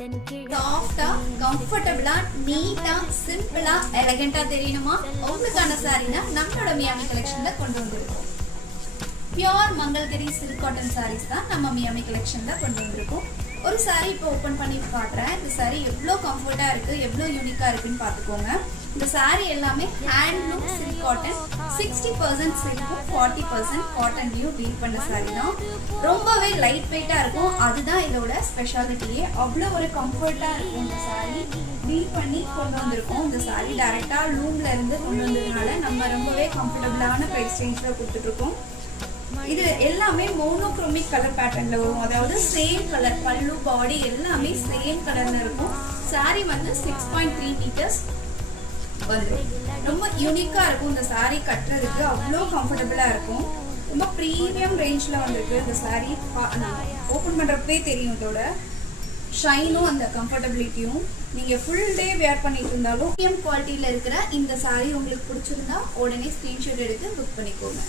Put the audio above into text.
சாஃப்டா கம்ஃபர்டபுளா நீட்டா சிம்பிளா எலகண்டா தெரியணுமா உங்களுக்கான சாரீனா நம்மளோட மியாமி கலெக்ஷன்ல கொண்டு வந்திருக்கோம். பியூர் மங்கல்கிரி சில்க் காட்டன் சாரீஸ் தான் நம்ம மியாமி கலெக்ஷன்ல கொண்டு வந்திருக்கோம். ஒரு சாரீ இப்போ ஓப்பன் பண்ணி காட்டுறேன். இந்த சாரீ எவ்வளோ கம்ஃபர்ட்டா இருக்கு, எவ்வளோ யூனிக்கா இருக்குன்னு பார்த்துக்கோங்க. இந்த சாரீ எல்லாமே ஹேண்ட்லூம் சில்க் காட்டன், 60% சில்க்கும் 40% காட்டன்லையும் வீவ் பண்ண சாரீ தான். ரொம்பவே லைட் வெயிட்டா இருக்கும், அதுதான் இதோட ஸ்பெஷாலிட்டியே. அவ்வளோ ஒரு கம்ஃபர்ட்டா இருக்கும் இந்த சாரீ. வீவ் பண்ணி கொண்டு வந்திருக்கோம். இந்த சாரீ டைரக்டா லூம்ல இருந்து கொண்டு வந்ததுனால நம்ம ரொம்பவே கம்ஃபர்டபுளான ப்ரைஸ் ரேஞ்ச்ல கொடுத்துட்டு இருக்கோம். இது எல்லாமே மோனோக்ரோமிக் கலர் பேட்டர்ன்ல வரும், அதாவது சேம் கலர், பல்லு பாடி எல்லாமே சேம் கலர்ல இருக்கும். சாரி வந்து 6.3 மீட்டர்ஸ் வந்து ரொம்ப யூனிக்கா இருக்கும். இந்த சாரி கட்டுறதுக்கு அவ்வளோ கம்ஃபர்டபுளா இருக்கும். ரொம்ப ப்ரீமியம் ரேஞ்ச்ல வந்திருக்கு இந்த சாரி. ஓப்பன் பண்றப்பே தெரியும் இதோட ஷைனும் அந்த கம்ஃபர்டபிலிட்டியும். நீங்க ஃபுல் டே வேர் பண்ணிட்டு இருந்தாலும் ப்ரீமியம் குவாலிட்டியில இருக்கிற இந்த சாரி உங்களுக்கு பிடிச்சிருந்தா உடனே ஸ்கிரீன்ஷாட் எடுத்து புக் பண்ணிக்கோங்க.